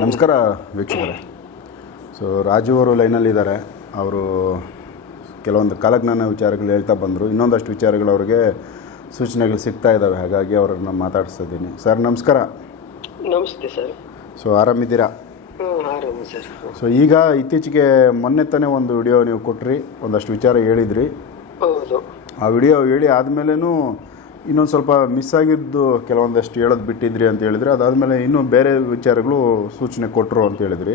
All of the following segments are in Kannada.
ನಮಸ್ಕಾರ ವೀಕ್ಷಕರೇ. ಸೊ ರಾಜು ಅವರು ಲೈನಲ್ಲಿದ್ದಾರೆ ಅವರು ಕೆಲವೊಂದು ಕಾಲಜ್ಞಾನ ವಿಚಾರಗಳು ಹೇಳ್ತಾ ಬಂದರು. ಇನ್ನೊಂದಷ್ಟು ವಿಚಾರಗಳು ಅವರಿಗೆ ಸೂಚನೆಗಳು ಸಿಗ್ತಾ ಇದ್ದಾವೆ. ಹಾಗಾಗಿ ಅವರನ್ನು ಮಾತಾಡಿಸ್ತಿದ್ದೀನಿ. ಸರ್ ನಮಸ್ಕಾರ. ನಮಸ್ತೆ ಸರ್. ಸೊ ಆರಾಮಿದ್ದೀರಾ? ಸೊ ಈಗ ಇತ್ತೀಚೆಗೆ ಮೊನ್ನೆ ತಾನೇ ಒಂದು ವಿಡಿಯೋ ನೀವು ಕೊಟ್ರಿ. ಒಂದಷ್ಟು ವಿಚಾರ ಹೇಳಿದ್ರಿ. ಆ ವಿಡಿಯೋ ಹೇಳಿ ಆದಮೇಲೆನೂ ಇನ್ನೊಂದು ಸ್ವಲ್ಪ ಮಿಸ್ ಆಗಿದ್ದು ಕೆಲವೊಂದಷ್ಟು ಹೇಳೋದು ಬಿಟ್ಟಿದ್ರಿ ಅಂತ ಹೇಳಿದ್ರೆ. ಅದಾದಮೇಲೆ ಇನ್ನೂ ಬೇರೆ ವಿಚಾರಗಳು ಸೂಚನೆ ಕೊಟ್ಟರು ಅಂತ ಹೇಳಿದ್ರಿ.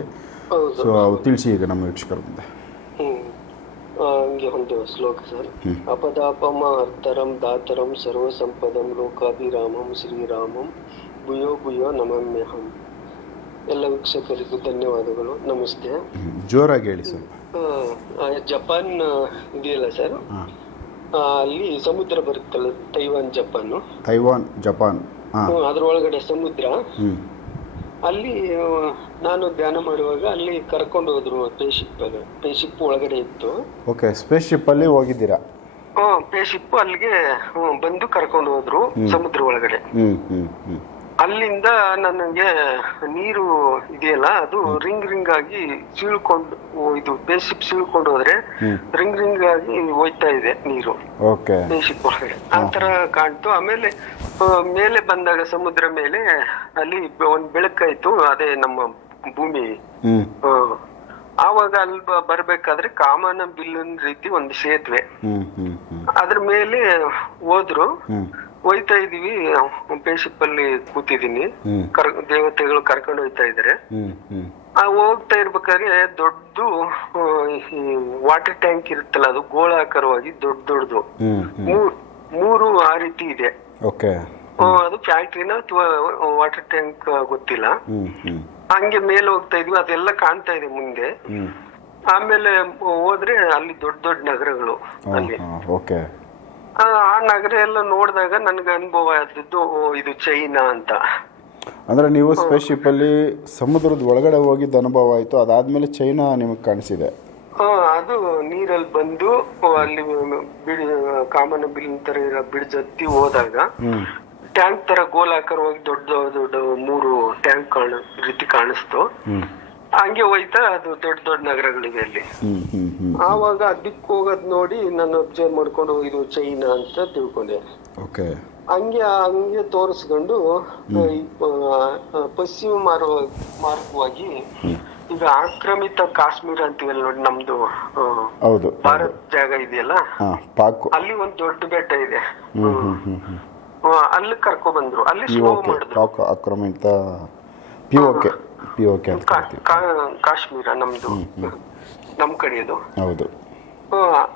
ಸೊ ಅವು ತಿಳಿಸಿ ಈಗ ನಮ್ಮ ವೀಕ್ಷಕರ ಮುಂದೆ. ಹಂಗೆ ಒಂದು ಶ್ಲೋಕ ಸರ್. ಅಪದಾಪಮ ಅರ್ಥರಂ ದಾತರಂ ಸರ್ವ ಸಂಪದಂ ಲೋಕಾಭಿರಾಮಂ ಶ್ರೀರಾಮಂ ಭುಯೋ ಭುಯೋ ನಮಮ್ಯಹಂ. ಎಲ್ಲ ವೀಕ್ಷಕರಿಗೂ ಧನ್ಯವಾದಗಳು. ನಮಸ್ತೆ. ಜೋರಾಗಿ ಹೇಳಿ ಸರ್ ಜಪಾನ್ ಇದೆಯಲ್ಲ ಸರ್? ಅಲ್ಲಿ ಸಮುದ್ರ ಬರುತ್ತಲ್ಲ ತೈವಾನ್ ಜಪಾನ್. Taiwan Japan. ಅದ್ರ ಒಳಗಡೆ ಸಮುದ್ರ. ಅಲ್ಲಿ ನಾನು ಧ್ಯಾನ ಮಾಡುವಾಗ ಅಲ್ಲಿ ಕರ್ಕೊಂಡು ಹೋದ್ರು ಸ್ಪೇಸ್ಶಿಪ್ ಒಳಗಡೆ ಇತ್ತು. ಓಕೆ ಸ್ಪೇಸ್ ಶಿಪ್ಪಲ್ಲಿ ಹೋಗಿದ್ದೀರಾ? ಹಾ ಸ್ಪೇಸ್ಶಿಪ್ ಅಲ್ಲಿಗೆ ಹ್ಮ್, ಬಂದು ಕರ್ಕೊಂಡು ಹೋದ್ರು ಸಮುದ್ರ ಒಳಗಡೆ. ಹ್ಮ್ ಹ್ಮ್ ಹ್ಞೂ ಅಲ್ಲಿಂದ ನನಗೆ ನೀರು ಇದೆಯಲ್ಲ ಅದು ರಿಂಗ್ ರಿಂಗ್ ಆಗಿ ಸೀಳ್ಕೊಂಡು ಇದು ಬೇಸಿಪ್ ಸೀಳ್ಕೊಂಡು ಹೋದ್ರೆ ರಿಂಗ್ ರಿಂಗ್ ಆಗಿ ಹೋಯ್ತಾ ಇದೆ ನೀರು. ಓಕೆ. ಪೇಶಿಪ್ ಒಳಗಡೆ ಆ ತರ ಕಾಣ್ತು. ಆಮೇಲೆ ಮೇಲೆ ಬಂದಾಗ ಸಮುದ್ರ ಮೇಲೆ ಅಲ್ಲಿ ಒಂದ್ ಬೆಳಕಾಯ್ತು ಅದೇ ನಮ್ಮ ಭೂಮಿ. ಆವಾಗ ಅಲ್ಲಿ ಬರ್ಬೇಕಾದ್ರೆ ಕಾಮನ ಬಿಲ್ಲಿನ ರೀತಿ ಒಂದು ಸೇತುವೆ. ಅದ್ರ ಮೇಲೆ ಹೋದ್ರು. ಹೋಯ್ತಾ ಇದೀವಿ ಪೇಶಿಪ್ ಅಲ್ಲಿ ಕೂತಿದೀನಿ ಕರ್ ದೇವತೆಗಳು ಕರ್ಕೊಂಡು ಹೋಯ್ತಾ ಇದಾರೆ ಆ ಹೋಗ್ತಾ ಇರ್ಬೇಕಾದ್ರೆ ದೊಡ್ಡ ವಾಟರ್ ಟ್ಯಾಂಕ್ ಇರುತ್ತಲ್ಲ ಅದು ಗೋಳಾಕಾರವಾಗಿ ದೊಡ್ಡ ದೊಡ್ಡದು. ಮೂರು ಆ ರೀತಿ ಇದೆ. ಅದು ಫ್ಯಾಕ್ಟ್ರಿನ ಅಥವಾ ವಾಟರ್ ಟ್ಯಾಂಕ್ ಗೊತ್ತಿಲ್ಲ. ಹಂಗೆ ಮೇಲೆ ಹೋಗ್ತಾ ಇದೀವಿ. ಅದೆಲ್ಲ ಕಾಣ್ತಾ ಇದೆ ಮುಂದೆ. ಆಮೇಲೆ ಹೋದ್ರೆ ಅಲ್ಲಿ ದೊಡ್ಡ ದೊಡ್ಡ ನಗರಗಳು. ಅಲ್ಲಿ. ಓಕೆ. ಆ ನಗರ ಎಲ್ಲ ನೋಡಿದಾಗ ನನಗೆ ಅನುಭವ ಆದದ್ದು ಇದು ಚೈನಾ ಅಂತ. ಅಂದರೆ ನೀವು ಸ್ಪೇಸ್ ಶಿಪ್ಪಲ್ಲಿ ಸಮುದ್ರದ ಒಳಗಡೆ ಹೋಗಿದ್ದ ಅನುಭವ ಆಯ್ತು ಅದಾದ್ಮೇಲೆ ಚೈನಾ ನಿಮಗೆ ಕಾಣಿಸಿದೆ. ಹಾ ಅದು ನೀರಲ್ಲಿ ಬಂದು ಅಲ್ಲಿ ಬಿಡ್ ಕಾಮನ ಬಿಲ್ ತರ ಇರೋ ಬ್ರಿಡ್ಜ್ ಹತ್ತಿ ಹೋದಾಗ ಟ್ಯಾಂಕ್ ತರ ಗೋಲಾಕಾರವಾಗಿ ದೊಡ್ಡ ದೊಡ್ಡ ಮೂರು ಟ್ಯಾಂಕ್ ಕಾಣ ರೀತಿ ಕಾಣಿಸ್ತು. ಹಂಗೆ ಹೋಯ್ತಾ ಅದು ದೊಡ್ಡ ದೊಡ್ಡ ನಗರಗಳಿವೆ ಅಲ್ಲಿ. ಆವಾಗ ಅದಕ್ಕೆ ಹೋಗೋದ್ ನೋಡಿ ನಾನು ಅಬ್ಸರ್ವ್ ಮಾಡ್ಕೊಂಡು ಇದು ಚೈನಾ ಅಂತ ತಿಳ್ಕೊಂಡೆ. ಓಕೆ. ಹಂಗೆ ಹಂಗೆ ತೋರಿಸ್ಕೊಂಡು ಪಶ್ಚಿಮ ಮಾರ್ಗ ಮಾರ್ಗವಾಗಿ ಈಗ ಆಕ್ರಮಿತ ಕಾಶ್ಮೀರ ಅಂತೀವಲ್ಲ ನೋಡಿ ನಮ್ದು ಹೌದು ಭಾರತ್ ಜಾಗ ಇದೆಯಲ್ಲ? ಅಲ್ಲಿ ಒಂದ್ ದೊಡ್ಡ ಬೆಟ್ಟ ಇದೆ. ಅಲ್ಲಿ ಕರ್ಕೊ ಬಂದ್ರು. ಅಲ್ಲಿ ಶೋ ಸ್ಲೋ ಮಾಡಿದ್ರು. ಆಕ್ರಮಿತ ಪಿ ಅಂತ ಕರಿತೀವಿ. ಕಾಶ್ಮೀರ ನಮ್ದು. ನಮ್ ಕಡೆಯದು ಹೌದು.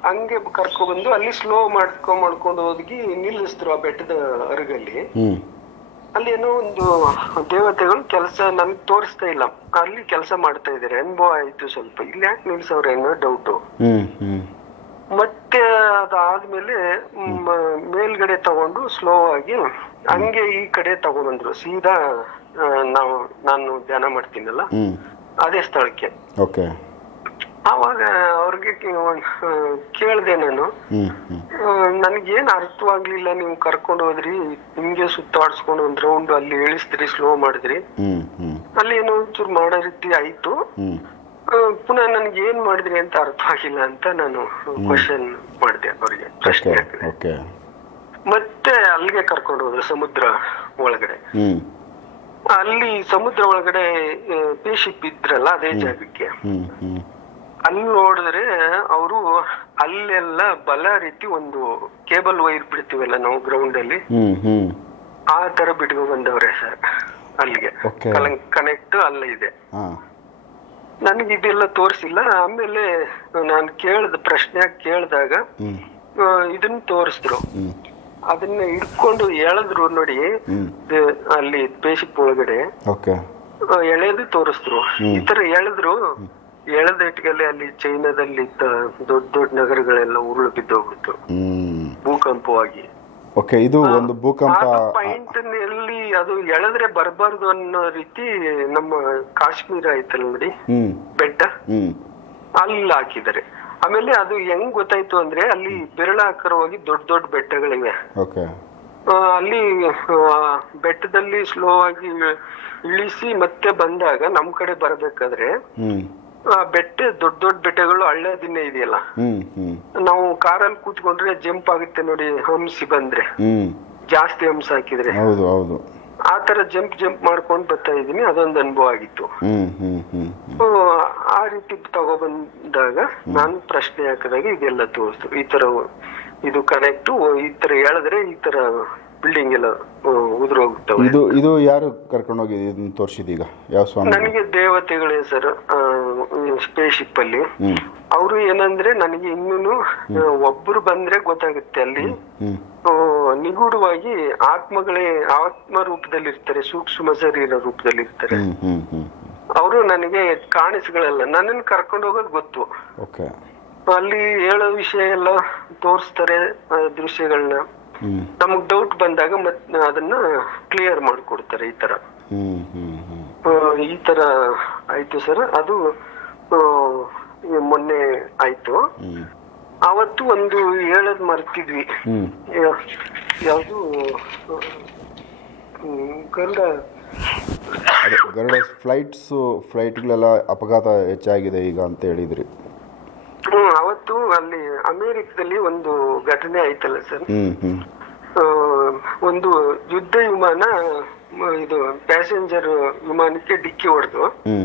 ಹಂಗೆ ಕರ್ಕೊಂಡ್ಬಂದು ಬಂದು ಅಲ್ಲಿ ಸ್ಲೋ ಮಾಡ್ಕೊ ಮಾಡ್ಕೊಂಡು ಹೋಗಿ ನಿಲ್ಲಿಸಿದ್ರು ಆ ಬೆಟ್ಟದ ಅರಗಲ್ಲಿ. ಅಲ್ಲಿ ಏನೋ ಒಂದು ದೇವತೆಗಳು ಕೆಲಸ ನನ್ಗೆ ತೋರಿಸ್ತಾ ಇಲ್ಲ. ಅಲ್ಲಿ ಕೆಲಸ ಮಾಡ್ತಾ ಇದಾರೆ. ಅನುಭವ ಆಯ್ತು ಸ್ವಲ್ಪ. ಇಲ್ಲಿ ಯಾಕೆ ನಿಲ್ಸವ್ರೆ ಅನ್ನೋ ಡೌಟು ಮತ್ತೆ ಅದಾದ್ಮೇಲೆ ಮೇಲ್ಗಡೆ ತಗೊಂಡು ಸ್ಲೋ ಆಗಿ ಹಂಗೆ ಈ ಕಡೆ ತಗೊಂಡ್ಬಂದ್ರು. ಸೀದಾ ನಾವು ನಾನು ಧ್ಯಾನ ಮಾಡ್ತೀನಲ್ಲ? ಅದೇ ಸ್ಥಳಕ್ಕೆ. ಓಕೆ. ಆವಾಗ ಅವ್ರಿಗೆ ಕೇಳಿದೆ ನಾನು. ನನ್ಗೇನ್ ಅರ್ಥವಾಗ್ಲಿಲ್ಲ ನೀವು ಕರ್ಕೊಂಡು ಹೋದ್ರಿ ನಿಮ್ಗೆ ಸುತ್ತಾಡ್ಸ್ಕೊಂಡು ಒಂದ್ ರೌಂಡ್ ಅಲ್ಲಿ ಇಳಿಸಿದ್ರಿ ಸ್ಲೋ ಮಾಡಿದ್ರಿ. ಅಲ್ಲಿ ಏನೋ ಒಂಚೂರು ಮಾಡೋ ರೀತಿ ಆಯ್ತು. ಪುನಃ ನನ್ಗೆ ಏನ್ ಮಾಡಿದ್ರಿ ಅಂತ ಅರ್ಥ ಆಗಿಲ್ಲ ಅಂತ ನಾನು ಕ್ವಶನ್ ಮಾಡಿದೆ ಅವರಿಗೆ. ಪ್ರಶ್ನೆ ಹಾಕಿದೆ. ಮತ್ತೆ ಅಲ್ಲಿಗೆ ಕರ್ಕೊಂಡು ಹೋದ್ರು ಸಮುದ್ರ ಒಳಗಡೆ. ಅಲ್ಲಿ ಸಮುದ್ರ ಒಳಗಡೆ ಪೇಶಿಪ್ ಇದ್ರಲ್ಲ ಅದೇ ಜಾಗಕ್ಕೆ. ಅಲ್ಲಿ ನೋಡಿದ್ರೆ ಅವರು ಅಲ್ಲೆಲ್ಲ ಬಲ ರೀತಿ ಒಂದು ಕೇಬಲ್ ವೈರ್ ಬಿಡ್ತೀವಲ್ಲ ನಾವು ಗ್ರೌಂಡ್ ಅಲ್ಲಿ? ಆ ತರ ಬಿಟ್ಕೊಂಡ್ ಬಂದವ್ರೆ ಸರ್ ಅಲ್ಲಿಗೆ. ಕನೆಕ್ಟ್ ಅಲ್ಲೇ ಇದೆ. ನನಗೆ ಇದೆಲ್ಲ ತೋರಿಸಿಲ್ಲ ಆಮೇಲೆ ನಾನು ಕೇಳ್ದ ಪ್ರಶ್ನೆ ಕೇಳಿದಾಗ ಇದನ್ನ ತೋರಿಸಿದ್ರು. ಅದನ್ನ ಹಿಡ್ಕೊಂಡು ಎಳೆದ್ರು ನೋಡಿ ಅಲ್ಲಿ ಪೇಶಿಕ್ ಒಳಗಡೆ. ಓಕೆ. ಎಳೆದು ತೋರಿಸಿದ್ರು. ಈ ತರ ಎಳೆದ್ರು ಎಳೆದ ಇಟ್ಕಲ್ಲಿ ಅಲ್ಲಿ ಚೈನಾದಲ್ಲಿ ಇದ್ದ ದೊಡ್ಡ ದೊಡ್ಡ ನಗರಗಳೆಲ್ಲ ಉರುಳು ಬಿದ್ದೋಗ್ಬಿಟ್ಟು ಭೂಕಂಪವಾಗಿ. ಓಕೆ ಇದು ಒಂದು ಭೂಕಂಪ ಪಾಯಿಂಟ್ನಲ್ಲಿ ಅದು ಎಳೆದ್ರೆ ಬರಬಾರ್ದು ಅನ್ನೋ ರೀತಿ ನಮ್ಮ ಕಾಶ್ಮೀರ ಐತಲ್ಲ ನೋಡಿ ಬೆಟ್ಟ. ಅಲ್ಲಿ ಹಾಕಿದ್ದಾರೆ. ಆಮೇಲೆ ಅದು ಹೆಂಗ್ ಗೊತ್ತಾಯ್ತು ಅಂದ್ರೆ ಅಲ್ಲಿ ಬೆರಳಾಕರವಾಗಿ ದೊಡ್ಡ ದೊಡ್ಡ ಬೆಟ್ಟಗಳಿವೆ. ಓಕೆ. ಆ, ಅಲ್ಲಿ ಬೆಟ್ಟದಲ್ಲಿ ಸ್ಲೋ ಆಗಿ ಇಳಿಸಿ ಮತ್ತೆ ಬಂದಾಗ ನಮ್ ಕಡೆ ಬರಬೇಕಾದ್ರೆ ಆ ಬೆಟ್ಟ ದೊಡ್ಡ ದೊಡ್ಡ ಬೆಟ್ಟಗಳು ಹಳ್ಳದಿನ ಇದೆಯಲ್ಲ? ನಾವು ಕಾರಲ್ಲಿ ಕೂತ್ಕೊಂಡ್ರೆ ಜಂಪ್ ಆಗುತ್ತೆ ನೋಡಿ ಹಂಸಿ ಬಂದ್ರೆ. ಜಾಸ್ತಿ ಹಂಸ ಹಾಕಿದ್ರೆ. ಆ ತರ ಜಂಪ್ ಜಂಪ್ ಮಾಡ್ಕೊಂಡು ಬರ್ತಾ ಇದೀನಿ ಅದೊಂದು ಅನುಭವ ಆಗಿತ್ತು. ಆ ರೀತಿ ತಗೊಬಂದಾಗ ನಾನು ಪ್ರಶ್ನೆ ಹಾಕಿದಾಗ ಇದೆಲ್ಲ ತೋರಿಸ್ತು ಈ ತರ ಇದು ಕನೆಕ್ಟ್ ಈ ತರ ಹೇಳಿದ್ರೆ ಈ ತರ ಬಿಲ್ಡಿಂಗ್ ಎಲ್ಲ ಉದುರ್ ಹೋಗ್ತವೆ ಇದು ಇದು ಯಾರು ಕರ್ಕೊಂಡೋಗಿ ಇದನ್ನ ಯಾವ ಸ್ವಾಮಿ? ನನಗೆ ದೇವತೆಗಳೇ ಸರ್ ಸ್ಪೇಸ್ ಶಿಪ್ ಅಲ್ಲಿ. ಅವರು ಏನಂದ್ರೆ ನನಗೆ ಇನ್ನೂ ಒಬ್ರು ಬಂದ್ರೆ ಗೊತ್ತಾಗುತ್ತೆ ಅಲ್ಲಿ. ನಿಗೂಢವಾಗಿ ಆತ್ಮಗಳೇ ಆತ್ಮ ರೂಪದಲ್ಲಿ ಇರ್ತಾರೆ ಸೂಕ್ಷ್ಮ ಶರೀರ ರೂಪದಲ್ಲಿ ಇರ್ತಾರೆ ಅವರು ನನಗೆ ಕಾಣಿಸ್ಗಳಲ್ಲ. ನನ್ನನ್ನು ಕರ್ಕೊಂಡು ಹೋಗೋದು ಗೊತ್ತು. ಓಕೆ ಅಲ್ಲಿ ಹೇಳೋ ವಿಷಯ ಎಲ್ಲ ತೋರಿಸ್ತಾರೆ ದೃಶ್ಯಗಳನ್ನ. ನಮಗ್ ಡೌಟ್ ಬಂದಾಗ ಮತ್ ಅದನ್ನ ಕ್ಲಿಯರ್ ಮಾಡ್ಕೊಡ್ತಾರೆ ಈ ತರ. ಈ ತರ ಆಯ್ತು ಸರ್. ಅದು ಮೊನ್ನೆ ಆಯ್ತು. ಅವತ್ತು ಒಂದು ಹೇಳದ್ ಮರ್ತಿದ್ವಿ. ಯಾವುದು ಗಂಡ ಅದೇ ಗರುಡ ಫ್ಲೈಟ್ಸು ಫ್ಲೈಟ್ಗಳೆಲ್ಲ ಅಪಘಾತ ಹೆಚ್ಚಾಗಿದೆ ಈಗ ಅಂತ ಹೇಳಿದ್ರಿ. ಹ್ಮ್ ಅವತ್ತು ಅಲ್ಲಿ ಅಮೆರಿಕದಲ್ಲಿ ಒಂದು ಘಟನೆ ಆಯ್ತಲ್ಲ ಸರ್. ಹ್ಞೂ ಹ್ಞೂ ಒಂದು ಯುದ್ಧ ವಿಮಾನ ಮ, ಇದು ಪ್ಯಾಸೆಂಜರ್ ವಿಮಾನಕ್ಕೆ ಡಿಕ್ಕಿ ಹೊಡೆದು ಹ್ಞೂ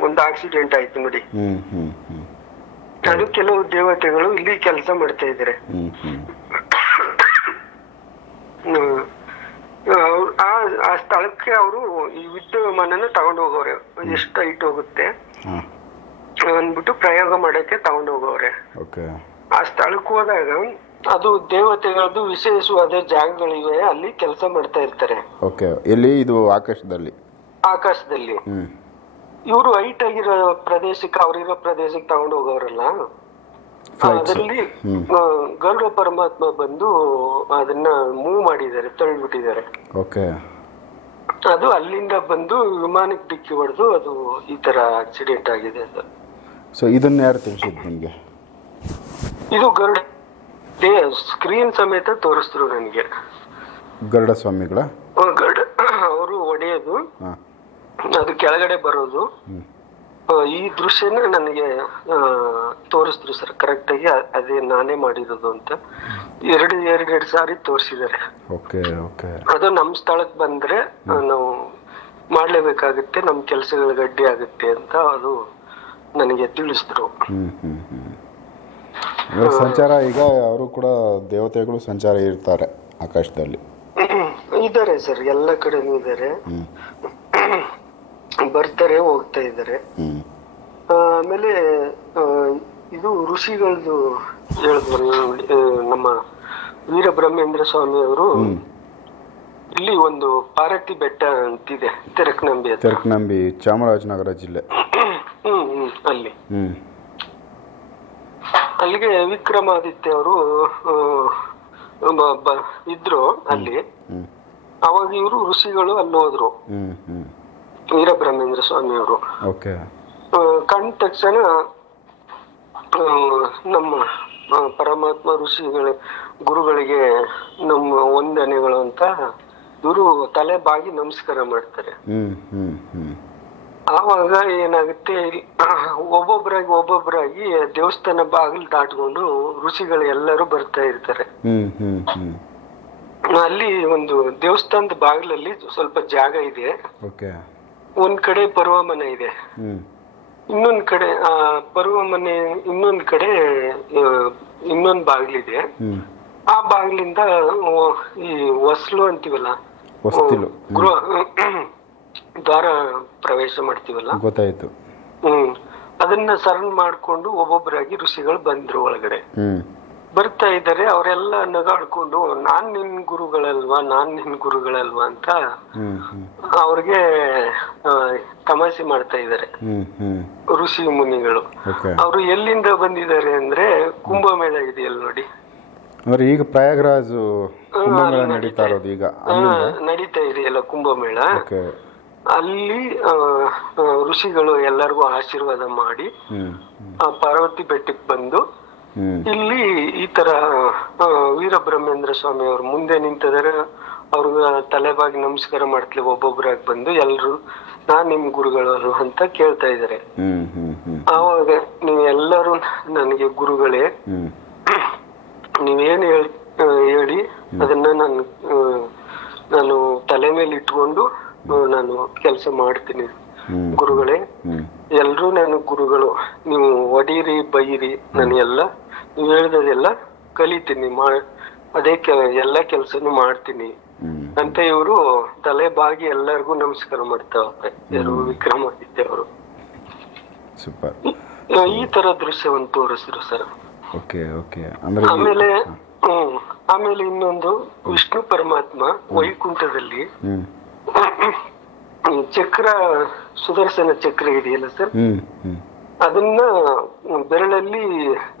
ಒಂದು ಆಕ್ಸಿಡೆಂಟ್ ಆಯ್ತು ನೋಡಿ. ಹ್ಞೂ ಹ್ಞೂ ಹ್ಞೂ ಅದು ಕೆಲವು ದೇವತೆಗಳು ಇಲ್ಲಿ ಕೆಲಸ ಮಾಡ್ತಾ ಇದ್ದಾರೆ. ಹ್ಞೂ ಹ್ಞೂ ಹ್ಮ್. ಅವ್ರು ಆ ಆ ಸ್ಥಳಕ್ಕೆ ಅವರು ಈ ಯುದ್ಧ ವಿಮಾನನ ತಗೊಂಡು ಹೋಗೋರೆ. ಎಷ್ಟು ಹೈಟ್ ಹೋಗುತ್ತೆ. ಅಂದ್ಬಿಟ್ಟು ಪ್ರಯೋಗ ಮಾಡಕ್ಕೆ ತಗೊಂಡು ಹೋಗೋರೆ. ಓಕೆ. ಆ ಸ್ಥಳಕ್ಕೆ ಹೋದಾಗ ಅದು ದೇವತೆಗಳದ್ದು ವಿಶೇಷವಾದ ಜಾಗಗಳಿವೆ. ಅಲ್ಲಿ ಕೆಲಸ ಮಾಡ್ತಾ ಇರ್ತಾರೆ. ಓಕೆ. ಎಲ್ಲಿ? ಇದು ಆಕಾಶದಲ್ಲಿ? ಆಕಾಶದಲ್ಲಿ. ಇವರು ಹೈಟ್ ಆಗಿರೋ ಪ್ರದೇಶಕ್ಕೆ ಅವರಿರೋ ಪ್ರದೇಶಕ್ಕೆ ತಗೊಂಡು ಹೋಗೋರಲ್ಲ. ಅದರಲ್ಲಿ. ಗರುಡ ಪರಮಾತ್ಮ ಬಂದು ಅದನ್ನ ಮೂವ್ ಮಾಡಿದ್ದಾರೆ ತಳ್ಳಿಬಿಟ್ಟಿದ್ದಾರೆ. ಓಕೆ. ಅದು ಅಲ್ಲಿಂದ ಬಂದು ವಿಮಾನಕ್ಕೆ ಡಿಕ್ಕಿ ಹೊಡೆದು ಅದು ಈ ತರ ಆಕ್ಸಿಡೆಂಟ್ ಆಗಿದೆ ಅದು ಸೊ ಇದನ್ನ ಯಾರು ತಿಳಿಸಿದ್ದು ನಿಮಗೆ? ಇದು ಗರುಡ ಸ್ಕ್ರೀನ್ ಸಮೇತ ತೋರಿಸಿದ್ರು ನನಗೆ. ಗರುಡ ಸ್ವಾಮಿಗಳ? ಗರುಡ ಅವರು ಒಡೆಯೋದು. ಅದು ಕೆಳಗಡೆ ಬರೋದು. ಈ ದೃಶ್ಯನ ನನಗೆ ತೋರಿಸ್ತರು ತೋರಿಸಿದ್ರು ಸರ್ ಕರೆಕ್ಟಾಗಿ ಅದೇ ನಾನೇ ಮಾಡಿರೋದು ಅಂತ. ಎರಡು ಎರಡೆರಡು ಸಾರಿ ತೋರಿಸಿದ್ದಾರೆ. Okay okay. ಅದು ನಮ್ಮ ಸ್ಥಳಕ್ಕೆ ಬಂದ್ರೆ ನಾವು ಮಾಡ್ಲೇಬೇಕಾಗುತ್ತೆ ನಮ್ಮ ಕೆಲಸಗಳ ಗಡ್ಡಿ ಆಗುತ್ತೆ ಅಂತ ಅದು ನನಗೆ ತಿಳಿಸಿದ್ರು. ಸಂಚಾರ ಈಗ ಅವರು ಕೂಡ ದೇವತೆಗಳು ಸಂಚಾರ ಇರ್ತಾರೆ ಆಕಾಶದಲ್ಲಿ. ಇದ್ದಾರೆ ಸರ್ ಎಲ್ಲ ಕಡೆನೂ ಇದ್ದಾರೆ. ಬರ್ತಾರೆ ಹೋಗ್ತಾ ಇದ್ದಾರೆ. ಆಮೇಲೆ ಇದು ಋಷಿಗಳದ್ದು ಹೇಳಿದ್ರು ನಮ್ಮ ವೀರಬ್ರಹ್ಮೇಂದ್ರ ಸ್ವಾಮಿ ಅವರು ಇಲ್ಲಿ ಒಂದು ಪಾರತಿ ಬೆಟ್ಟ ಅಂತಿದೆ ತೆರಕನಂಬಿ ತೆರಕ್ನಂಬಿ ಚಾಮರಾಜನಗರ ಜಿಲ್ಲೆ. ಹ್ಮ್ ಹ್ಮ್ ಅಲ್ಲಿ. ಅಲ್ಲಿಗೆ ವಿಕ್ರಮಾದಿತ್ಯ ಅವರು ಇದ್ರು ಅಲ್ಲಿ. ಅವಾಗ ಇವರು ಋಷಿಗಳು ಅಲ್ಲಿ ಹೋದ್ರು. ವೀರಬ್ರಹ್ಮೇಂದ್ರ ಸ್ವಾಮಿ ಅವರು. ಓಕೆ. ಕಂಡ ತಕ್ಷಣ ನಮ್ಮ ಪರಮಾತ್ಮ ಋಷಿಗಳ ಗುರುಗಳಿಗೆ ನಮ್ಮ ವಂದನೆಗಳು ಅಂತ ಗುರು ತಲೆ ಬಾಗಿ ನಮಸ್ಕಾರ ಮಾಡ್ತಾರೆ. ಆವಾಗ ಏನಾಗುತ್ತೆ ಒಬ್ಬೊಬ್ಬರಾಗಿ ಒಬ್ಬೊಬ್ಬರಾಗಿ ದೇವಸ್ಥಾನ ಬಾಗಿಲು ದಾಟ್ಕೊಂಡು ಋಷಿಗಳು ಎಲ್ಲರೂ ಬರ್ತಾ ಇರ್ತಾರೆ. ಅಲ್ಲಿ ಒಂದು ದೇವಸ್ಥಾನದ ಬಾಗಿಲಲ್ಲಿ ಸ್ವಲ್ಪ ಜಾಗ ಇದೆ. ಒಂದ್ ಕಡೆ ಪರ್ವಮನೆ ಇದೆ. ಇನ್ನೊಂದ್ ಕಡೆ ಆ ಪರ್ವ ಮನೆ ಇನ್ನೊಂದ್ ಕಡೆ ಇನ್ನೊಂದ್ ಬಾಗಿಲಿದೆ. ಆ ಬಾಗಿಲಿಂದ ಈ ಹೊಸ್ಲು ಅಂತೀವಲ್ಲ? ಗೃಹ ದ್ವಾರ ಪ್ರವೇಶ ಮಾಡ್ತೀವಲ್ಲ? ಗೊತ್ತಾಯ್ತು. ಹ್ಮ್. ಅದನ್ನ ಸರಣ್ ಮಾಡ್ಕೊಂಡು ಒಬ್ಬೊಬ್ಬರಾಗಿ ಋಷಿಗಳು ಬಂದ್ರು ಒಳಗಡೆ. ಬರ್ತಾ ಇದ್ದಾರೆ ಅವರೆಲ್ಲ ನಗಾಡ್ಕೊಂಡು ನಾನ್ ನಿನ್ ಗುರುಗಳಲ್ವಾ ನಾನ್ ನಿನ್ ಗುರುಗಳಲ್ವಾ ಅಂತ ಅವ್ರಿಗೆ ತಮಾಷೆ ಮಾಡ್ತಾ ಇದ್ದಾರೆ. ಋಷಿ ಮುನಿಗಳು. ಅವರು ಎಲ್ಲಿಂದ ಬಂದಿದ್ದಾರೆ ಅಂದ್ರೆ ಕುಂಭಮೇಳ ಇದೆಯಲ್ಲ ನೋಡಿ. ಅಂದ್ರೆ ಈಗ ಪ್ರಯಾಗ್ರಾಜ್ ಕುಂಭಮೇಳ ನಡೀತಾ ಇರೋದು ಈಗ ನಡೀತಾ ಇದೆಯಲ್ಲ ಕುಂಭಮೇಳ. ಅಲ್ಲಿ ಋಷಿಗಳು ಎಲ್ಲರಿಗೂ ಆಶೀರ್ವಾದ ಮಾಡಿ ಪಾರ್ವತಿ ಬೆಟ್ಟಕ್ಕೆ ಬಂದು ಇಲ್ಲಿ ಈ ತರ ವೀರಬ್ರಹ್ಮೇಂದ್ರ ಸ್ವಾಮಿ ಅವರು ಮುಂದೆ ನಿಂತಿದ್ದಾರೆ. ಅವ್ರ ತಲೆಬಾಗಿ ನಮಸ್ಕಾರ ಮಾಡ್ತೀವಿ ಒಬ್ಬೊಬ್ಬರಾಗಿ ಬಂದು ಎಲ್ರು ನಾನ್ ನಿಮ್ ಗುರುಗಳು ಅಂತ ಕೇಳ್ತಾ ಇದಾರೆ ಆವಾಗ ನೀವು ಎಲ್ಲರೂ ನನಗೆ ಗುರುಗಳೇ. ನೀವೇನ್ ಹೇಳಿ ಹೇಳಿ ಅದನ್ನ ನಾನು ನಾನು ತಲೆ ಮೇಲೆ ಇಟ್ಕೊಂಡು ನಾನು ಕೆಲಸ ಮಾಡ್ತೀನಿ. ಗುರುಗಳೇ ಎಲ್ರು ನನ್ನ ಗುರುಗಳು. ನೀವು ಒಡೀರಿ ಬೈರಿ ನಾನು ಎಲ್ಲ ನೀವು ಹೇಳ್ದದೆಲ್ಲ ಕಲಿತೀನಿ ಮಾ ಅದೇ ಎಲ್ಲ ಕೆಲಸನು ಮಾಡ್ತೀನಿ. ಅಂತ ಇವರು ತಲೆ ಬಾಗಿ ಎಲ್ಲರಿಗೂ ನಮಸ್ಕಾರ ಮಾಡ್ತಾವೆ ಯಾರು ವಿಕ್ರಮಾದಿತ್ಯ ಅವರು. ಸೂಪರ್. ಈ ತರ ದೃಶ್ಯವನ್ನು ತೋರಿಸಿದ್ರು ಸರ್. Okay okay. ಆಮೇಲೆ ಹ್ಮ್. ಆಮೇಲೆ ಇನ್ನೊಂದು ವಿಷ್ಣು ಪರಮಾತ್ಮ ವೈಕುಂಠದಲ್ಲಿ ಚಕ್ರ ಸುದರ್ಶನ ಚಕ್ರ ಇದೆಯಲ್ಲ ಸರ್? ಅದನ್ನ ಬೆರಳಲ್ಲಿ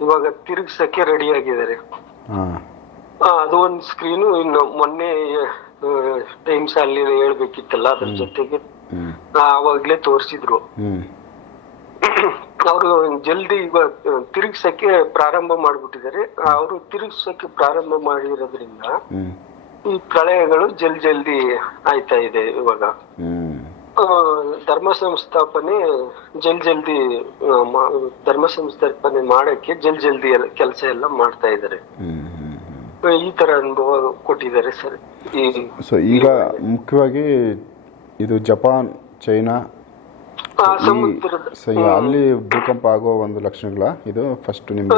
ಇವಾಗ ತಿರುಗಿಸಕ್ಕೆ ರೆಡಿ ಆಗಿದ್ದಾರೆ. ಆ, ಅದು ಒಂದು ಸ್ಕ್ರೀನು ಇನ್ನು ಮೊನ್ನೆ ಟೈಮ್ಸ್ ಅಲ್ಲಿ ಹೇಳ್ಬೇಕಿತ್ತಲ್ಲ ಅದ್ರ ಜೊತೆಗೆ ಅವಾಗ್ಲೇ ಆವಾಗ್ಲೇ ತೋರಿಸಿದ್ರು ಅವರು ಜಲ್ದಿ ಇವಾಗ ತಿರುಗಿಸಕ್ಕೆ ಪ್ರಾರಂಭ ಮಾಡ್ಬಿಟ್ಟಿದ್ದಾರೆ. ಅವರು ತಿರುಗಿಸಕ್ಕೆ ಪ್ರಾರಂಭ ಮಾಡಿರೋದ್ರಿಂದ ಈ ಪ್ರಳಯಗಳು ಜಲ್ ಜಲ್ದಿ ಆಯ್ತಾ ಇದೆ ಇವಾಗ. ಧರ್ಮ ಸಂಸ್ಥಾಪನೆ ಜಲ್ ಜಲ್ದಿ ಧರ್ಮ ಸಂಸ್ಥಾಪನೆ ಮಾಡಕ್ಕೆ ಜಲ್ ಜಲ್ದಿ ಕೆಲಸ ಎಲ್ಲ ಮಾಡ್ತಾ ಇದ್ದಾರೆ. ಈ ತರ ಅನುಭವ ಕೊಟ್ಟಿದ್ದಾರೆ ಸರ್. ಸೊ ಈಗ ಮುಖ್ಯವಾಗಿ ಇದು ಜಪಾನ್ ಚೈನಾ ಸಮುದ್ರದ ಅಲ್ಲಿ ಭೂಕಂಪ ಆಗೋ ಒಂದು ಲಕ್ಷಣಗಳ ಇದು ಫಸ್ಟ್ ನಿಮ್ಮ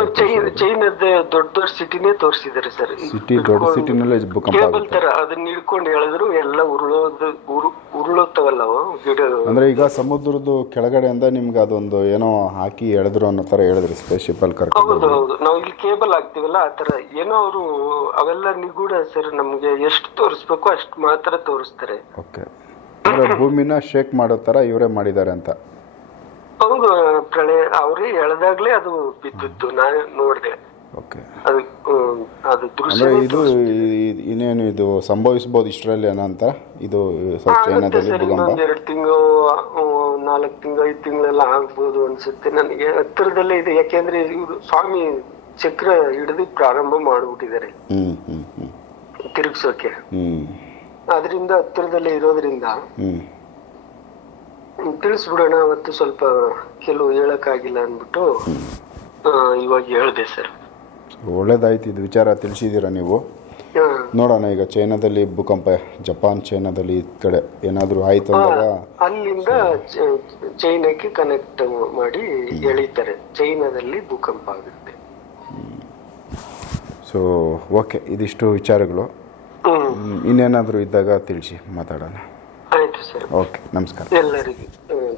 ಚೈನಾದ ದೊಡ್ಡ ದೊಡ್ಡ ಸಿಟಿನೇ ತೋರಿಸಿದ್ದಾರೆ ಸರ್. ಸಿಟಿ ದೊಡ್ಡ ಸಿಟಿನಲ್ಲೇ ಭೂಕಂಪ ಕೇಬಲ್ ಆಗುತ್ತೆ ತರ ಅದನ್ನ ಹಿಡ್ಕೊಂಡು ಹೇಳಿದ್ರು ಎಲ್ಲ ಉರುಳೋದು ಉರು ಉರುಳುತ್ತವಲ್ಲ ಗಿಡ ಅಂದ್ರೆ ಈಗ ಸಮುದ್ರದ ಕೆಳಗಡೆಯಿಂದ ನಿಮ್ಗೆ ಅದೊಂದು ಏನೋ ಹಾಕಿ ಎಳೆದ್ರು ಅನ್ನೋ ತರ ಹೇಳಿದ್ರಿ ಸ್ಪೇಸ್ ಶಿಪ್ ಅಲ್ಲಿ ಕರ್ಕೊಂಡು ಹೌದು ಹೌದು. ನಾವು ಇಲ್ಲಿ ಕೇಬಲ್ ಹಾಕ್ತಿವಲ್ಲ ಆ ತರ. ಏನೋ ಅವರು ಅವೆಲ್ಲ ನಿಗೂಢ ಸರ್ ನಮ್ಗೆ ಎಷ್ಟು ತೋರಿಸ್ಬೇಕು ಅಷ್ಟು ಮಾತ್ರ ತೋರಿಸ್ತಾರೆ. ಓಕೆ ಅಂದ್ರೆ ಭೂಮಿನ ಶೇಕ್ ಮಾಡೋ ತರ ಇವರೇ ಮಾಡಿದ್ದಾರೆ ಅಂತ. ಹೌದು ಪ್ರಳಯ ಅವರೇ ಎಳೆದಾಗ್ಲೇ ಅದು ಬಿದ್ದಿತ್ತು ನಾನು ನೋಡಿದೆ. ಓಕೆ. ಅದು ಹ್ಮ್, ಅದು ದೃಶ್ಯ ಅಂದ್ರೆ ಇದು ಈ- ಇನ್ನೇನು ಇದು ಸಂಭವಿಸಬಹುದು ಇಷ್ಟರಲ್ಲಿ ಏನೋ ಅಂತ? ಇದು ಸ್ವಲ್ಪ ಆಗುತ್ತೆ ಚೈನಾದಲ್ಲಿ ಸರ್ ಭೂಕಂಪ? ಇನ್ನೊಂದ್ ಎರಡು ತಿಂಗಳು ನಾಲ್ಕು ತಿಂಗಳು ಐದು ತಿಂಗಳೆಲ್ಲ ಆಗ್ಬೋದು ಅನ್ಸುತ್ತೆ ನನಗೆ. ಹತ್ತಿರದಲ್ಲೇ ಇದೆ ಯಾಕೆಂದ್ರೆ ಇವರು ಸ್ವಾಮಿ ಚಕ್ರ ಹಿಡಿದು ಪ್ರಾರಂಭ ಮಾಡ್ಬಿಟ್ಟಿದ್ದಾರೆ. ಹ್ಮ್ ಹ್ಮ್ ಹ್ಮ್. ತಿರುಗ್ಸೋಕೆ. ಹ್ಮ್. ಅದರಿಂದ ಹತ್ತಿರದಲ್ಲೇ ಇರೋದ್ರಿಂದ ತಿಳಿಸ್ಬಿಡೋಣ ಅವತ್ತು ಸ್ವಲ್ಪ ಕೆಲವು ಹೇಳಕ್ಕಾಗಿಲ್ಲ ಅಂದ್ಬಿಟ್ಟು ಇವಾಗ ಹೇಳಿದೆ ಸರ್. ಒಳ್ಳೇದಾಯ್ತು ಇದು ವಿಚಾರ ತಿಳಿಸಿದ್ದೀರಾ ನೀವು? ನೋಡೋಣ ಈಗ ಚೈನಾದಲ್ಲಿ ಭೂಕಂಪ ಜಪಾನ್ ಚೈನಾದಲ್ಲಿ ಈ ಕಡೆ ಏನಾದರೂ ಆಯ್ತು ಅಂದಾಗ ಅಲ್ಲಿಂದ ಚೈನಾಕ್ಕೆ ಕನೆಕ್ಟ್ ಮಾಡಿ ಎಳಿತಾರೆ. ಚೈನಾದಲ್ಲಿ ಭೂಕಂಪ ಆಗುತ್ತೆ. ಸೊ ಓಕೆ ಇದಿಷ್ಟು ವಿಚಾರಗಳು. ಇನ್ನೇನಾದರೂ ಇದ್ದಾಗ ತಿಳಿಸಿ ಮಾತಾಡೋಣ. ಆಯ್ತು ಸರ್. ಓಕೆ ನಮಸ್ಕಾರ. ಎಲ್ಲರಿಗೂ ಆ,